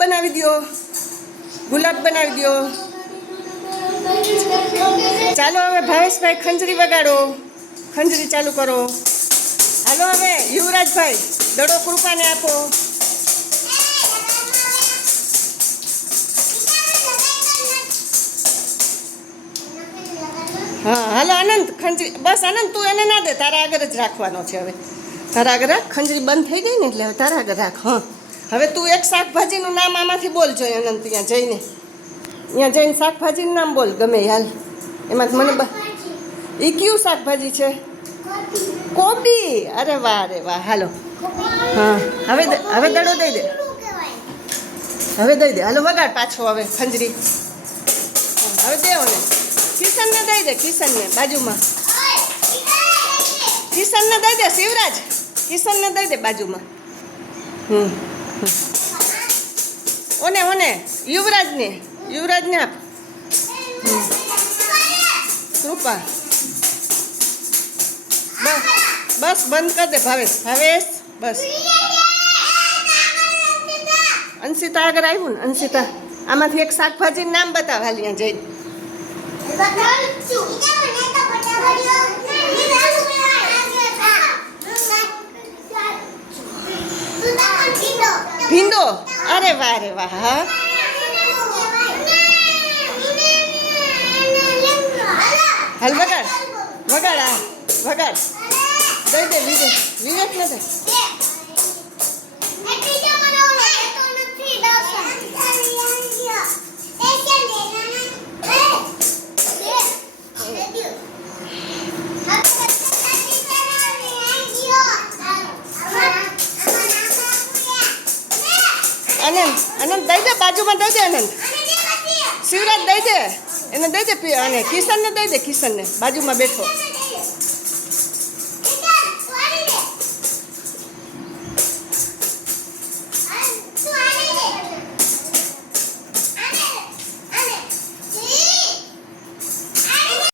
બનાવી દો, ગુલાબ બનાવી દો. ચાલો હવે ભાવેશભાઈ ખંજરી વગાડો, ખંજરી ચાલુ કરો. હાલો હવે યુવરાજભાઈ દડો કૃપાને આપો. હા હાલો આનંદ ખંજરી, બસ આનંદ તું એને ના દે, તારા આગળ જ રાખવાનો છે હવે. તારા આગળ રાખ, ખંજરી બંધ થઈ ગઈ ને એટલે હવે તારા આગળ રાખ. હા હવે તું એક શાકભાજીનું નામ આમાંથી બોલ જોઈએ અનંત, ત્યાં જઈને શાકભાજીનું નામ બોલ ગમે હાલ. એમાં મને એ કયું શાકભાજી છે? કોબી. અરે વાહ અરે વાહ. હાલો હા હવે દડો દઈ દે, હવે દઈ દે. હાલો વગાડ પાછો હવે ખંજરી. હવે દેવો ને કિશનને દઈ દે, કિશનને બાજુમાં, કિશનને દઈ દે. શિવરાજ કિશનને દઈ દે બાજુમાં. ઓને યુવરાજને આપ. કૃપા બસ બંધ કર દે ભાવેશ. બસ અંશિતા આગળ આવ્યું ને. અંશિતા આમાંથી એક શાકભાજીનું નામ બતાવ હાલ અહીંયા જઈને. ભીંડો. અરે વાહ. હા હાલ વગાડ દઈ દે. વિવેક ને દે. આનંદ દઈ દે, બાજુમાં દઈ દે. આનંદ શિવરાજ દઈ દે, એને દઈ દે. અને કિશનને દઈ દે, કિશનને બાજુમાં બેઠો.